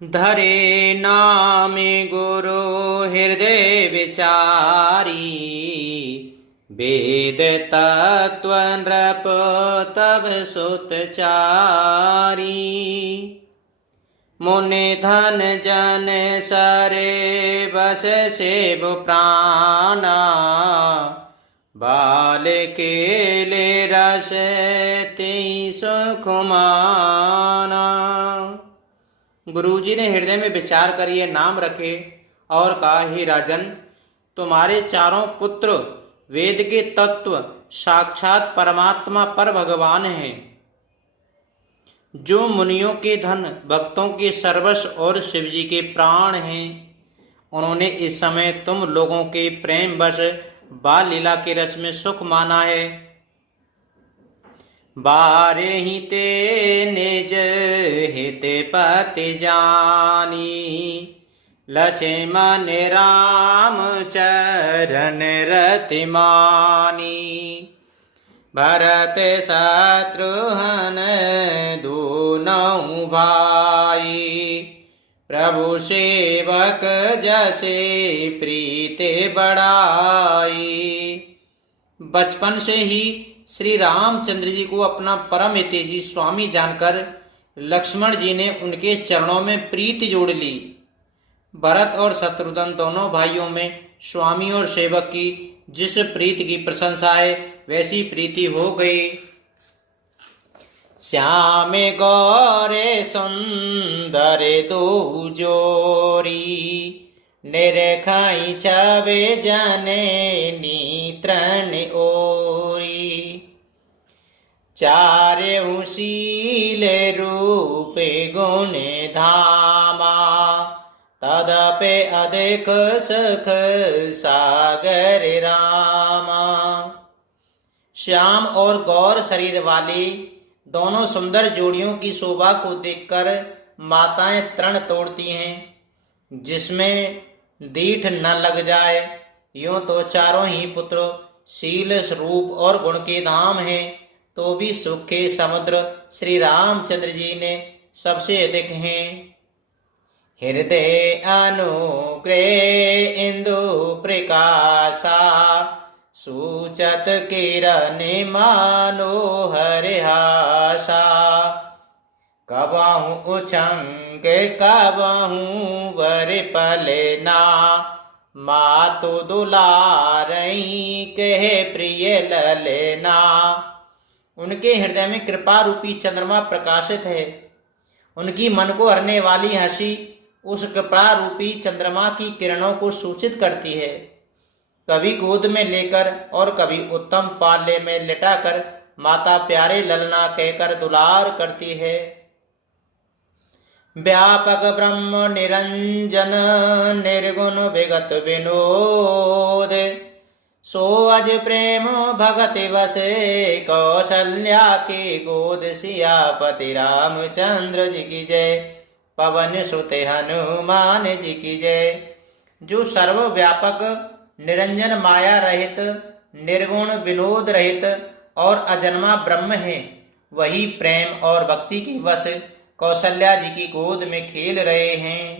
धरे नामे गुरु हृदय विचारी, वेद तत्व नृप तब सुत चारी। मुनि धन जन सरे बस सेव प्राणा, बाल केले रस तेई सुख माना। गुरु जी ने हृदय में विचार कर ये नाम रखे और कहा, हे राजन, तुम्हारे चारों पुत्र वेद के तत्व साक्षात परमात्मा पर भगवान हैं, जो मुनियों के धन, भक्तों के सर्वस्व और शिव जी के प्राण हैं। उन्होंने इस समय तुम लोगों के प्रेम वश बाल लीला के रस में सुख माना है। बारे ही ते निज हित पति जानी, लक्ष्मण राम चरण रति मानी। भरत शत्रुघ्न दूनों भाई, प्रभु सेवक जैसे प्रीति बढ़ाई। बचपन से ही श्री रामचंद्र जी को अपना परम हितैषी स्वामी जानकर लक्ष्मण जी ने उनके चरणों में प्रीति जोड़ ली। भरत और शत्रुघ्न दोनों भाइयों में स्वामी और सेवक की जिस प्रीति की प्रशंसा है, वैसी प्रीति हो गई। श्याम गौरे सुंदर दो जोरी, निरखाई छवे जने नीत्रन ओरी। चारे शील रूप गुण धामा, तदपे अधिक सख सागर रामा। श्याम और गौर शरीर वाली दोनों सुंदर जोड़ियों की शोभा को देखकर माताएं तृण तोड़ती हैं, जिसमें दीठ न लग जाए। यूं तो चारों ही पुत्र शील, रूप और गुण के धाम हैं, तो भी सुख के समुद्र श्री रामचंद्र जी ने सबसे अधिक हैं। हृदय अनुग्रह इंदु प्रकाशा, सूचत किरण मनोहर हासा। कबहु उछंग कबहु वर पलना, मातु दुलारई कहे प्रिय ललना। उनके हृदय में कृपा रूपी चंद्रमा प्रकाशित है। उनकी मन को हरने वाली हंसी उस कृपा रूपी चंद्रमा की किरणों को सूचित करती है। कभी गोद में लेकर और कभी उत्तम पाले में लिटाकर माता प्यारे ललना कहकर दुलार करती है। व्यापक ब्रह्म निरंजन निर्गुण विगत विनोद, सो अज प्रेम भगति वसे कौशल्या की गोद। सियापति रामचंद्र जी की जय, पवन सुत हनुमान जी की जय। जो सर्वव्यापक, निरंजन, माया रहित, निर्गुण, विनोद रहित और अजन्मा ब्रह्म है, वही प्रेम और भक्ति की वश कौशल्या जी की गोद में खेल रहे हैं।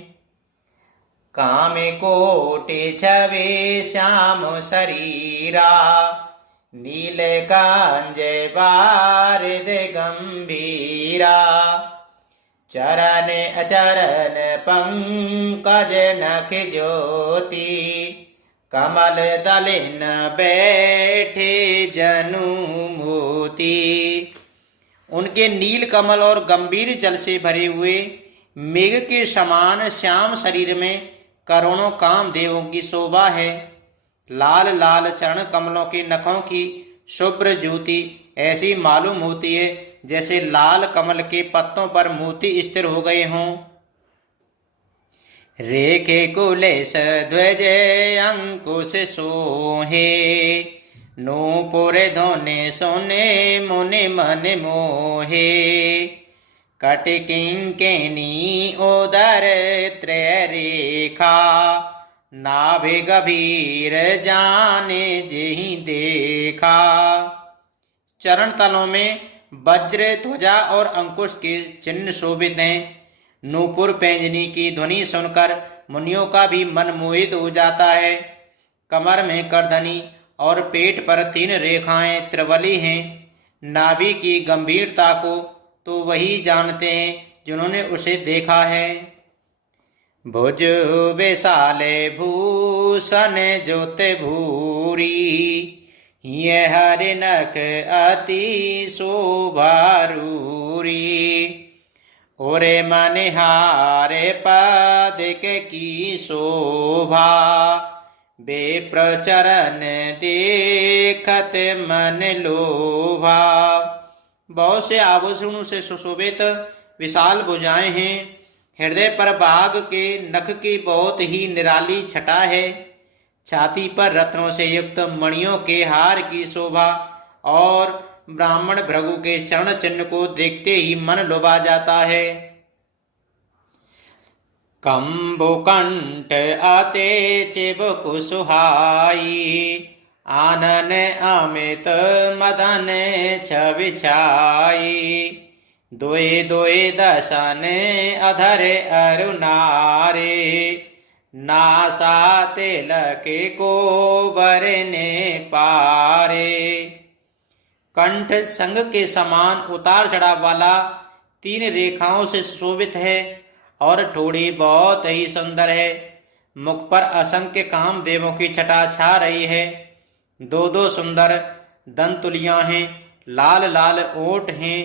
कामे कोटि छवि श्याम शरीरा, नील कांजय बारिद गंभीरा। चरण अचरण पंकज नख ज्योति, कमल दलिन बैठे जनु मोती। उनके नील कमल और गंभीर जल से भरे हुए मेघ के समान श्याम शरीर में करोड़ों कामदेवों की शोभा है। लाल लाल चरण कमलों के नखों की शुभ्र ज्योति ऐसी मालूम होती है जैसे लाल कमल के पत्तों पर मोती स्थिर हो गए हों। रेखे कुलेश ध्वज अंकुश सोहे, नूपुर धोने सोने मुनि मन मोहे। कटिकिंकिनी उदर त्रय रेखा, नाभि गभीर जाने जेहि देखा। चरण तलों में वज्र, ध्वजा और अंकुश के चिन्ह शोभित हैं। नूपुर पैंजनी की ध्वनि सुनकर मुनियों का भी मन मोहित हो जाता है। कमर में करधनी और पेट पर 3 रेखाएं त्रिवली हैं। नाभि की गंभीरता को तो वही जानते हैं जिन्होंने उसे देखा है। भुज बेसाले भूषण जोते भूरी, ये हरिनक अति शोभारूरी। ओरे मनिहारे पदिक की शोभा, बेप्रचरण देखत मन लोभा। बहुत से आभूषणों से सुशोभित विशाल भुजाएं हैं। हृदय पर बाघ के नख की बहुत ही निराली छटा है। छाती पर रत्नों से युक्त मणियों के हार की शोभा और ब्राह्मण भृगु के चरण चिन्ह को देखते ही मन लुभा जाता है। कंबुकंठ आते चिबुक सुहाई, आनन अमित मदन छवि छाई। दोए दोए दशन अधर अरुणारे, नासा तिलक को बरने पारे। कंठ संग के समान उतार चढ़ाव वाला 3 रेखाओं से सुशोभित है और ठोड़ी बहुत ही सुंदर है। मुख पर असंख्य काम देवों की छटा छा रही है। 2 सुंदर दंतुलियां हैं, लाल लाल ओठ हैं।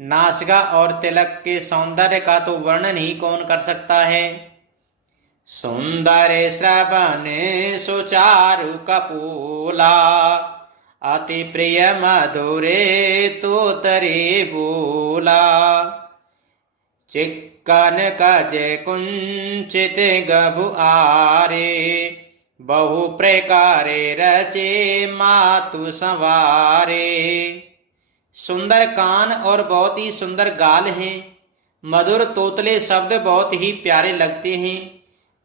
नासिका और तिलक के सौंदर्य का तो वर्णन ही कौन कर सकता है। सुंदर श्रवण सुचारु कपोला, अति प्रिय मधुरे तोतरे बोला। चिक्कन कज कुंचित गभु आरे, बहु प्रकारे रचे मातु संवारे। सुंदर कान और बहुत ही सुंदर गाल हैं। मधुर तोतले शब्द बहुत ही प्यारे लगते हैं।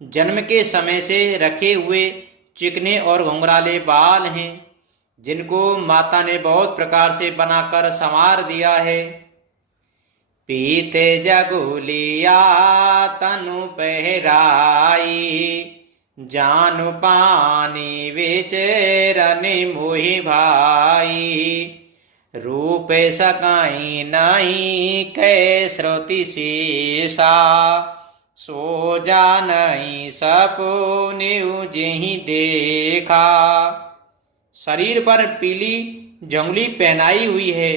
जन्म के समय से रखे हुए चिकने और घुंघराले बाल हैं, जिनको माता ने बहुत प्रकार से बनाकर संवार दिया है। पीते जगुलिया तनु पहराई, जानु पानी विचरनि मोहि भाई। रूप सकाई नहीं कै श्रुति शेषा, सो जानई सपुनिउ जेहि देखा। शरीर पर पीली जंगली पहनाई हुई है।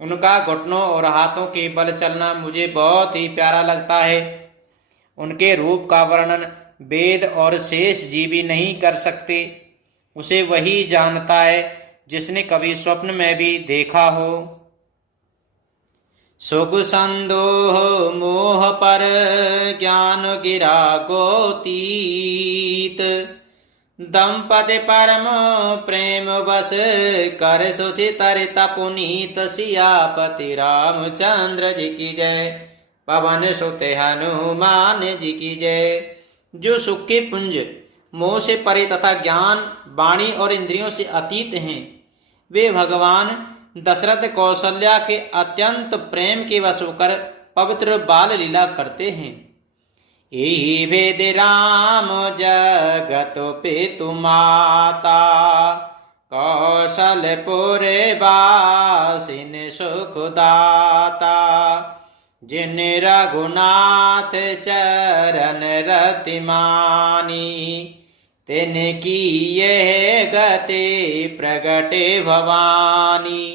उनका घुटनों और हाथों के बल चलना मुझे बहुत ही प्यारा लगता है। उनके रूप का वर्णन वेद और शेष जीवी नहीं कर सकते। उसे वही जानता है जिसने कभी स्वप्न में भी देखा हो। सुख संदोह मोह पर ज्ञान गिरा गोतीत, दंपति परम प्रेम बस कर सुचितरिता पुनीत। सियापति रामचंद्र जी की जय, पवन सुत हनुमान जी की जय। जो सुख के पुंज मोह से परे तथा ज्ञान वाणी और इंद्रियों से अतीत हैं, वे भगवान दशरथ कौशल्या के अत्यंत प्रेम के वश होकर पवित्र बाल लीला करते हैं। यही भेद राम जगत पितु माता, कौशलपुर वासिन सुखदाता। जिन रघुनाथ चरण रतिमानी, तिनकी यह गति प्रगटे भवानी।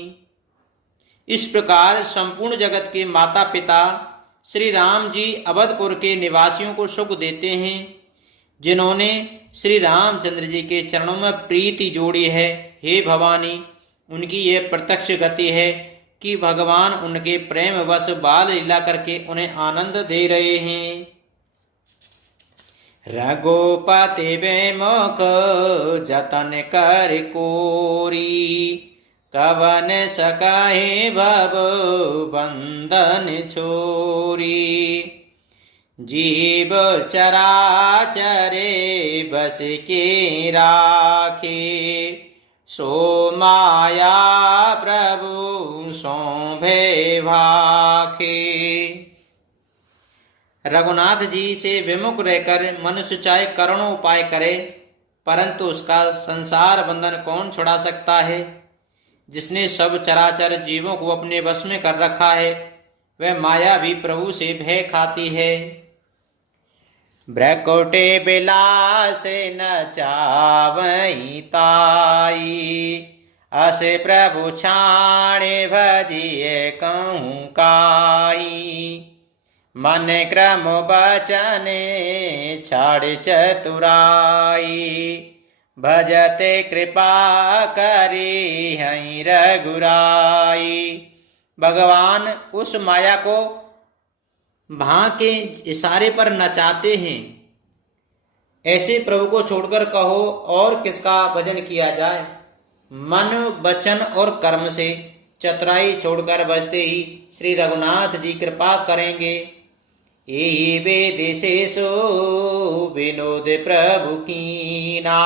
इस प्रकार संपूर्ण जगत के माता पिता श्री राम जी अवधपुर के निवासियों को सुख देते हैं। जिन्होंने श्री रामचंद्र जी के चरणों में प्रीति जोड़ी है, हे भवानी, उनकी यह प्रत्यक्ष गति है कि भगवान उनके प्रेम वश बाल लीला करके उन्हें आनंद दे रहे हैं। रघुपति बेमुख जतन कर कोरी, कवन सकाहि भव बंधन छोरी। जीव चराचरे बस के राखे, सो माया प्रभु सौंभे भाखे। रघुनाथ जी से विमुख रहकर मनुष्य चाहे करोड़ों उपाय करे, परंतु उसका संसार बंधन कौन छुड़ा सकता है। जिसने सब चराचर जीवों को अपने वश में कर रखा है, वह माया भी प्रभु से भय खाती है। भ्रकुटे बिलास न चावई ताई, असे प्रभु छाणे भजिए कहूँ काई। मन क्रम बचने छाड़ चतुराई, भजते कृपा करी हई रघुराई। भगवान उस माया को भां के इशारे पर नचाते हैं। ऐसे प्रभु को छोड़कर कहो और किसका भजन किया जाए। मन वचन और कर्म से चतुराई छोड़कर बजते ही श्री रघुनाथ जी कृपा करेंगे। यही वेद शेषो विनोद प्रभु कीना,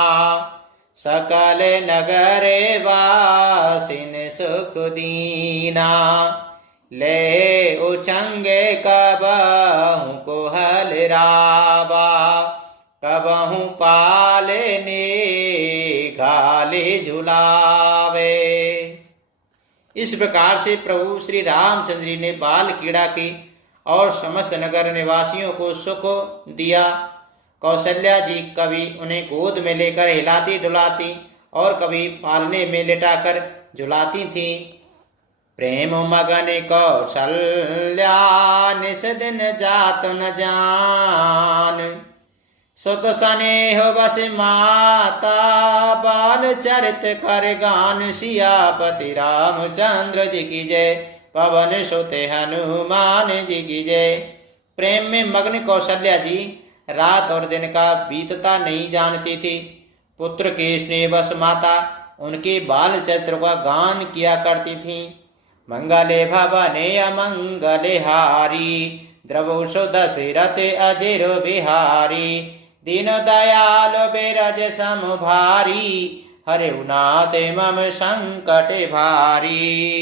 सकल नगर वासिन सुख दीना। ले उचंगे कबहू को हलरावा, कबहू पालने घाले झुलावे। इस प्रकार से प्रभु श्री रामचंद्र जी ने बाल कीड़ा की और समस्त नगर निवासियों को सुख दिया। कौशल्या जी कभी उन्हें गोद में लेकर हिलाती डुलाती और कभी पालने में लिटाकर झुलाती थीं। प्रेम मगन कौशल्या निस दिन जात न जान, सुत स्नेह बस माता बाल चरित कर गान। सियापति रामचंद्र जी की जय, पवन सुत हनुमान जी की जय। प्रेम में मग्न कौशल्या जी रात और दिन का बीतता नहीं जानती थी। पुत्र के स्नेह बस माता उनके बाल चरित्र का गान किया करती थीं। मंगले भवने अमंगले हारी, द्रवुषो दशरथ अजिर बिहारी। दीन दयाल बिरज सम भारी, हरिनाथ मम संकट भारी।